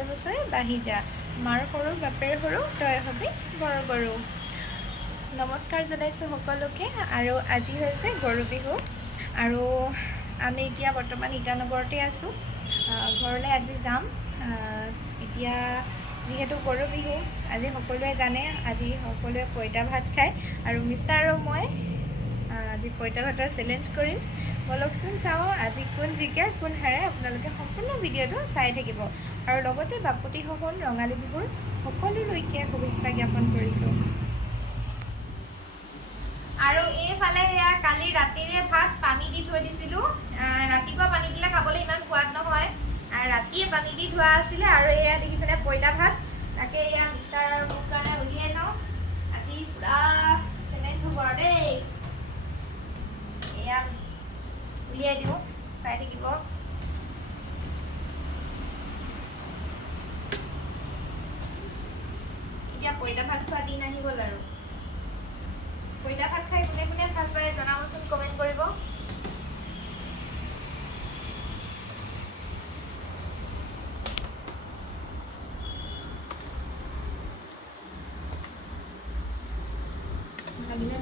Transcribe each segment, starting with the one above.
বছৰে বছৰে বাঢ়ি যা মাৰ সৰু বাপেৰ সৰু তই হবি বৰ গৰু। নমস্কাৰ জনাইছোঁ সকলোকে। আৰু আজি হৈছে গৰু বিহু আৰু আমি এতিয়া বৰ্তমান ইটানগৰতে আছোঁ। ঘৰলৈ আজি যাম। এতিয়া যিহেতু গৰু বিহু আজি সকলোৱে জানে, আজি সকলোৱে পঁইতা ভাত খায় আৰু মিষ্টাৰ আৰু মই আজি পঁইতা ভাতৰ চেলেঞ্জ কৰিম। বলকচোন চাওঁ আজি কোন জিকে কোন হাৰে। আপোনালোকে সম্পূৰ্ণ ভিডিঅ'টো চাই থাকিব আৰু লগতে বাপতিসাহোন ৰঙালী বিহুৰ সকলোলৈকে শুভেচ্ছা জ্ঞাপন কৰিছোঁ। আৰু এইফালে এয়া কালি ৰাতিৰে ভাত পানী দি থৈ দিছিলোঁ। ৰাতিপুৱা পানী দিলে খাবলৈ ইমান সোৱাদ নহয়, আৰু ৰাতিয়ে পানী দি থোৱা আছিলে। আৰু এয়া দেখিছেনে পঁইতা ভাত, তাকে এয়া মিষ্টাৰ মোৰ কাৰণে উলিয়াই লওঁ। আজি পুৰা চেলেঞ্জ হ'ব আৰু দেই। এয়া উলিয়াই দিওঁ, চাই থাকিব। এতিয়া পঁইতা ভাত খোৱা দিন আহি গ'ল আৰু পঁইতা ভাত খাই কোনে কোনে ভাল পায় জনাবচোন, কমেণ্ট কৰিব।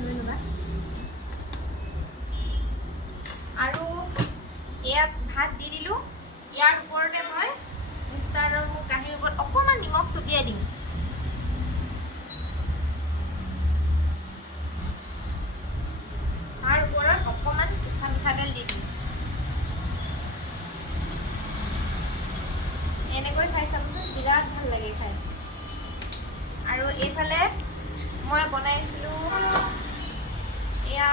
লৈ ল'বা। আৰু এয়া ভাত দি দিলোঁ। ইয়াৰ ওপৰতে মই মিষ্টাৰৰ মোৰ কাঁহীৰ ওপৰত অকণমান নিমখ ছটিয়াই দিম। তাৰ ওপৰত অকণমান কেঁচা মিঠাতেল দি দিম। এনেকৈ খাই চাবচোন, বিৰাট ভাল লাগে খাই। আৰু এইফালে মই বনাইছিলোঁ এয়া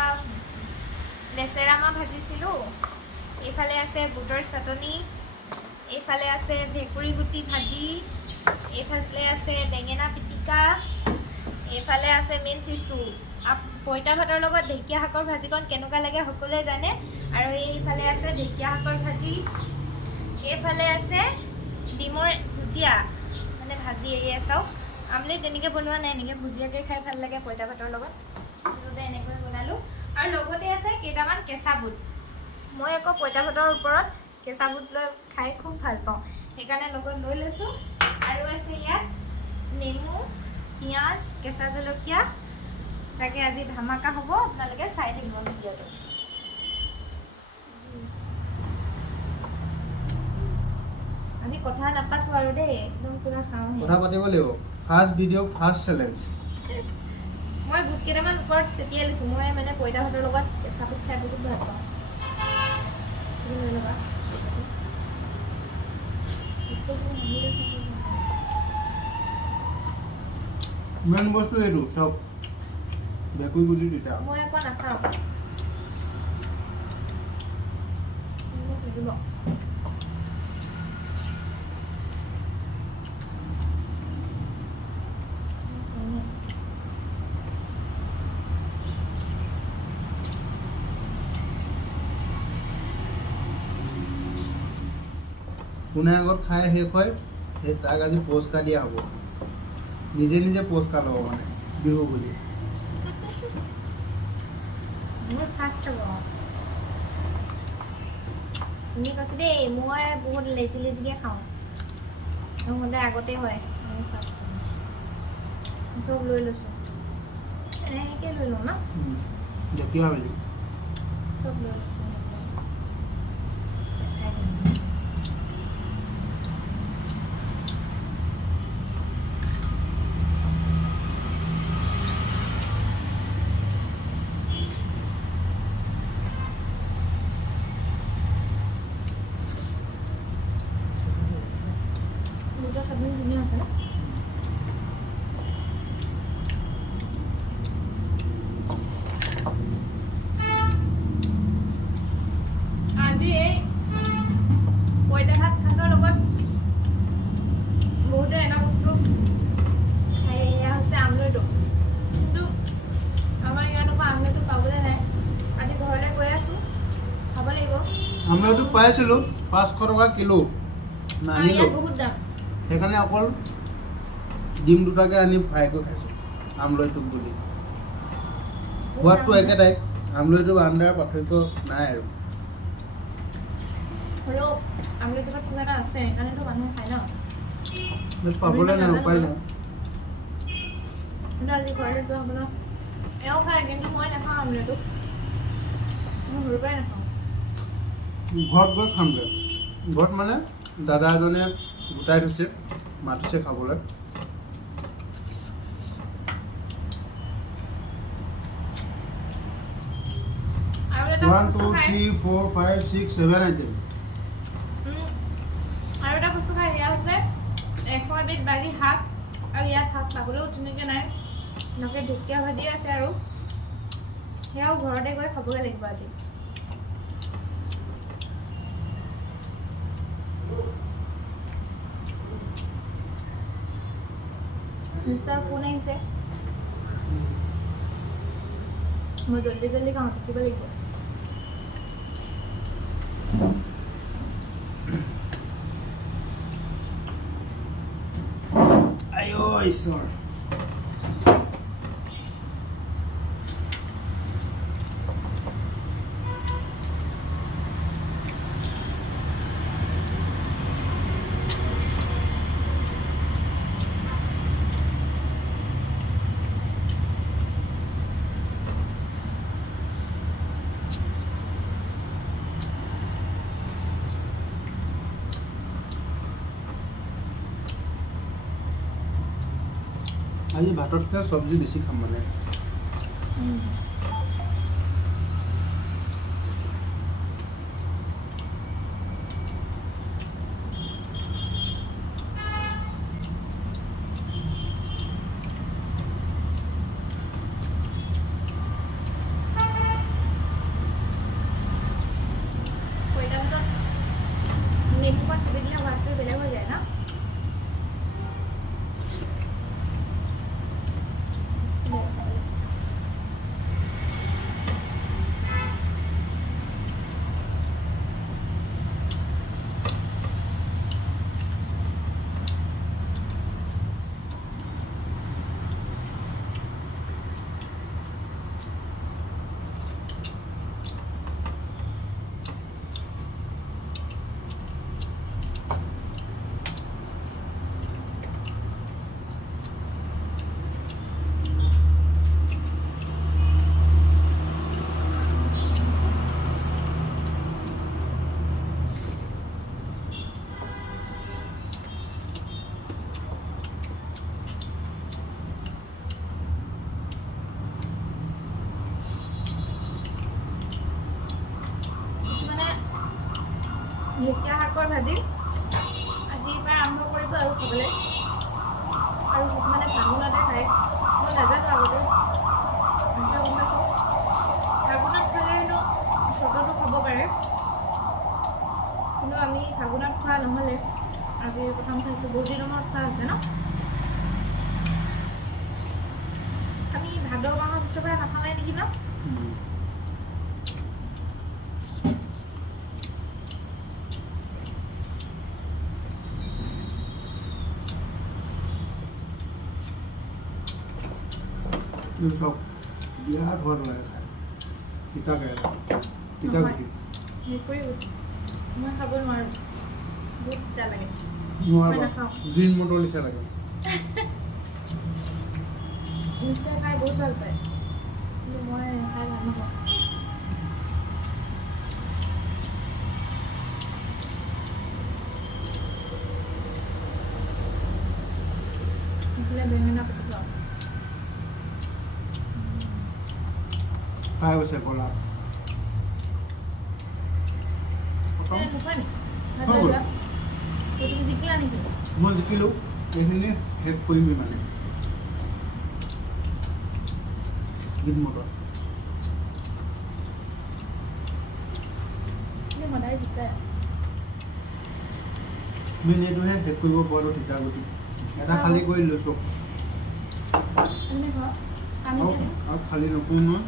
লেচেৰা মাহ ভাজিছিলোঁ। এইফালে আছে বুটৰ চাটনি, এইফালে আছে ভেকুৰী গুটি ভাজি, এইফালে আছে বেঙেনা পিটিকা, এইফালে আছে মেইন চিজটো পঁইতা ভাতৰ লগত ঢেকীয়া শাকৰ ভাজিকণ কেনেকুৱা লাগে সকলোৱে জানে। আৰু এইফালে আছে ঢেকীয়া শাকৰ ভাজি, এইফালে আছে ডিমৰ ভুজিয়া, মানে ভাজি এৰিয়া চাওক। আমলেট তেনেকৈ বনোৱা নাই, এনেকৈ ভুজিয়াকৈ খাই ভাল লাগে পঁইতা ভাতৰ লগত, সেইবাবে এনেকৈ বনালোঁ। আৰু লগতে আছে কেইটামান কেঁচা বুট। মই আকৌ পঁইতা ভাতৰ ওপৰত কেঁচা বুট লৈ খাই খুব ভাল পাওঁ, সেইকাৰণে লগত লৈ লৈছোঁ। আৰু আছে ইয়াত নেমু, পিঁয়াজ, কেঁচা জলকীয়া। তাকে আজি ধামাকা হ'ব, আপোনালোকে চাই থাকিব ভিডিঅ'টো। আজি কথা নাপাতো আৰু দেই, একদম পুৰা খাওঁ। কথা পাতিব লাগিব। First video' first challenge. মই বুট কেইটামান ওপৰত ছটিয়াই লৈছোঁ। মই মানে পঁইতা ভাতৰ লগত কেঁচা বুট খাই বহুত ভাল পাওঁ। লৈ ল'বা। মেইন বস্তু এইটো চাওক, ভেকুৰী গুটি দুটা। মই আকৌ নাখাওঁ। কোনে আগত খাই শেষ হয় সেই তাক আজি পুৰস্কাৰ দিয়া হ'ব। নিজে নিজে পুৰস্কাৰ ল'ব মানে বিহু বুলি। মোৰ ফাৰ্ষ্ট হ'ব। তুমি কৈছে দেই, মই বহুত লেজিকৈ খাওঁ, নহ'লে আগতে হয়। মই ফাৰ্ষ্ট চব লৈ লৈছোঁ, এনেকৈ লৈ লওঁ ন, যেতিয়া হৈ যাব চব লৈ লৈছোঁ। বুটৰ চাটনি ধুনীয়া আছে ন। আজি এই পঁইতা ভাত সাজৰ লগত বহুতে এটা বস্তু খাই, এয়া হৈছে আমলৈটো। কিন্তু আমাৰ ইয়াত আকৌ আমলৈটো পাবলৈ নাই। আজি ঘৰলৈ গৈ আছোঁ, খাব লাগিব। আমলৈটো পাইছিলোঁ 500 টকা কিলো, নানিলোঁ। বহুত দাম, সেইকাৰণে অকল ডিম দুটাকে আনি ফ্ৰাই কৰি খাইছোঁ আমলৈটোক বুলি। সোৱাদটো একেটাই, আমলৈটো আন্দাৰ পাৰ্থক্য নাই আৰু। হ'লেও আমলৈটোত কিবা এটা আছে, সেইকাৰণেতো মানুহে খায় ন। পাবলৈ নাই উপায় নাই কিন্তু আজি ঘৰলৈ যোৱা হ'ব ন এওঁ খায় কিন্তু মই নাখাওঁ আমলেটো মই সৰুৰ পৰাই নাখাওঁ ঘৰত গৈ খামগৈ ঘৰত মানে দাদা এজনে গোটাই থৈছে মাতিছে খাবলৈ আৰু এটা 1 বস্তু 2 খাই 3 4 5 6 7 আইটেম আৰু এটা বস্তু খাই সেয়া হৈছে 100 এবিধ বাৰী শাক আৰু ইয়াত শাক পাবলৈও তেনেকৈ নাই নকে ঢেকীয়া ভাজি আছে আৰু সেয়াও ঘৰতে গৈ খাবগৈ লাগিব আজি মিষ্টাৰ ফোন আহিছে মই জল্দি জল্দি খাওঁ থাকিব লাগিব আইও ঈশ্বৰ আজি ভাততকৈ চব্জি বেছি খাম মানে পইতা ভাতত নেমুপাত চেপি দিলে সোৱাদটো বেলেগ হৈ যায় ন ঢেকীয়া শাকৰ ভাজি আজিৰ পৰা আৰম্ভ কৰিব আৰু খাবলৈ আৰু কিছুমানে ফাগুনতে খায় মই নাজানো আগতে এতিয়া গম পাইছোঁ ফাগুনত খালে হেনো চততো খাব পাৰে কিন্তু আমি ফাগুনত খোৱা নহ'লে আজি প্ৰথম খাইছোঁ বহুত দিনৰ মূৰত খোৱা হৈছে ন আমি ভাদ মাহৰ পিছৰ পৰা নাখাওঁৱে নেকি ন চব বিৰাট সোৱাদ লাগে খাই তিতা কেৰেলা তিতা গুটি মেকুৰী মই খাব নোৱাৰোঁ বহুত তিতা লাগে নোৱাৰা গ্ৰীণ মটৰ লিখা লাগে মিষ্টাৰ খাই বহুত ভাল পায় কিন্তু মই খাই ভাল নাপাওঁ এইফালে বেঙেনা পাতি যাওঁ খাই গৈছে কলা খতম নোখোৱা নি হৈ গ'ল তুমি জিকিলা নেকি মই জিকিলোঁ এইখিনি শেষ কৰিমেই মানে গ্ৰীণ মটৰ সদায় জিকায় মেইন এইটোহে শেষ কৰিব পৰাটো তিতা গুটি এটা খালী কৰি লৈছোঁ আৰু খালী নকৰোঁ মই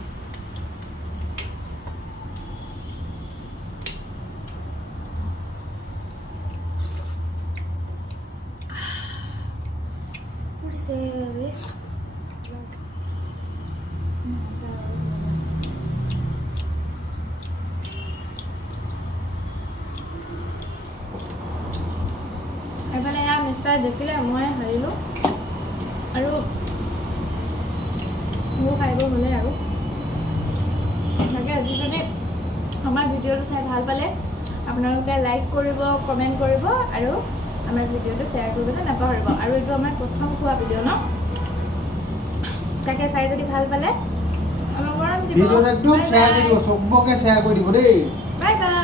তাই দেখিলে মই হাৰিলোঁ আৰু মোৰ খাইব হ'লে আৰু তাকে আজি যদি আমাৰ ভিডিঅ'টো চাই ভাল পালে আপোনালোকে লাইক কৰিব কমেণ্ট কৰিব আৰু আমাৰ ভিডিঅ'টো শ্বেয়াৰ কৰিবলৈ নাপাহৰিব আৰু এইটো আমাৰ প্ৰথম খোৱা ভিডিঅ' ন তাকে চাই যদি ভাল পালে ভিডিঅ'টো একদম শ্বেয়াৰ কৰি দিব চবকে শ্বেয়াৰ কৰি দিব দেই বাই বাই